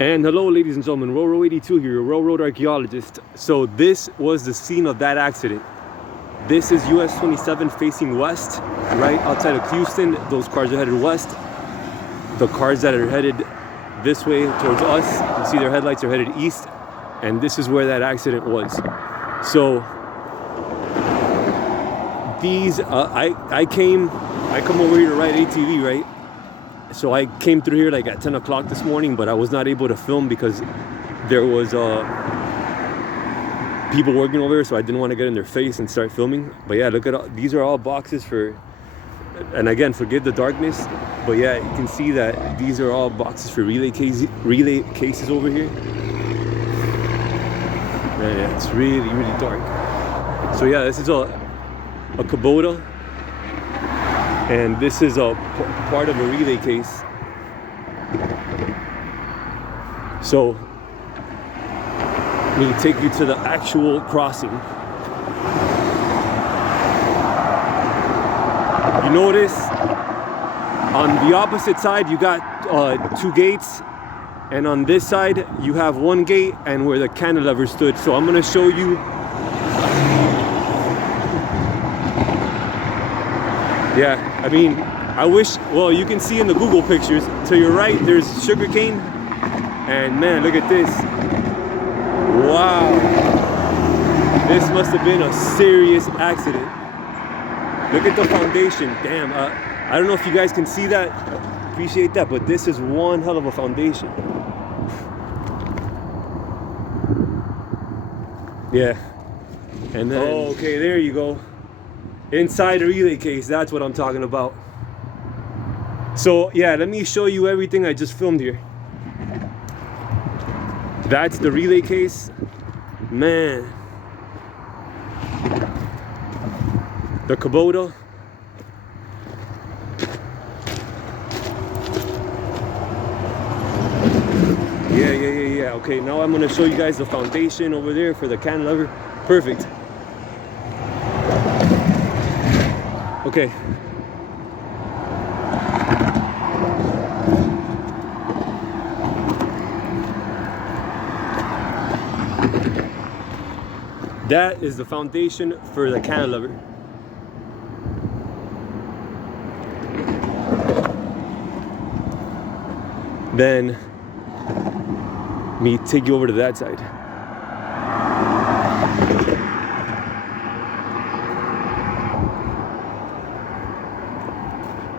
And hello, ladies and gentlemen, Railroad 82 here, your railroad archaeologist. So this was the scene of that accident. This is US 27 facing west, right outside of Houston. Those cars are headed west. The cars that are headed this way towards us, you see their headlights are headed east. And this is where that accident was. So these, I come over here to ride ATV, right? So I came through here like at 10 o'clock this morning, but I was not able to film because there was people working over here, so I didn't want to get in their face and start filming. But yeah, look at all, these are all boxes for, and again, forgive the darkness, but yeah, you can see that these are all boxes for relay cases over here. Yeah, it's really, really dark. So yeah, this is a Kubota. And this is a part of a relay case. So, let me take you to the actual crossing. You notice on the opposite side you got two gates, and on this side you have one gate and where the cantilever stood. So I'm gonna show you. Yeah, I mean, I wish, well, you can see in the Google pictures, to your right, there's sugarcane. And man, look at this. Wow. This must have been a serious accident. Look at the foundation. Damn, I don't know if you guys can see that, appreciate that, but this is one hell of a foundation. Yeah. And then, oh, okay, there you go. Inside a relay case, that's what I'm talking about. So yeah, let me show you everything I just filmed here. That's the relay case. Man. The Kubota. Yeah. Okay, now I'm gonna show you guys the foundation over there for the cantilever. Perfect. Okay. That is the foundation for the cantilever. Then, let me take you over to that side.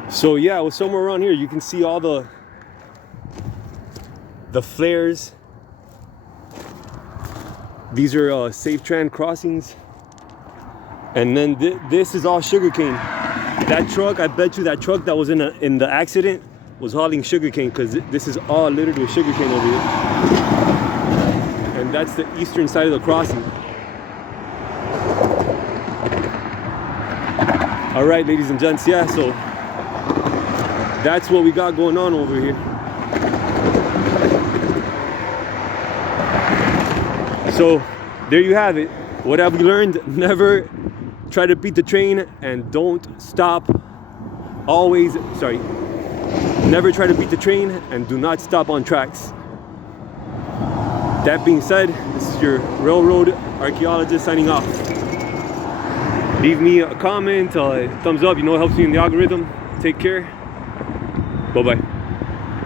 So yeah, I was somewhere around here. You can see all the flares. These are safe tran crossings. And then this is all sugarcane. That truck, I bet you that truck that was in the accident was hauling sugarcane, because this is all littered with sugarcane over here. And that's the eastern side of the crossing. All right, ladies and gents, yeah, so that's what we got going on over here. So there you have it. What have we learned? Never try to beat the train, and don't stop. Never try to beat the train, and do not stop on tracks. That being said, this is your railroad archaeologist signing off. Leave me a comment, a thumbs up, you know, it helps me in the algorithm. Take care. Bye-bye.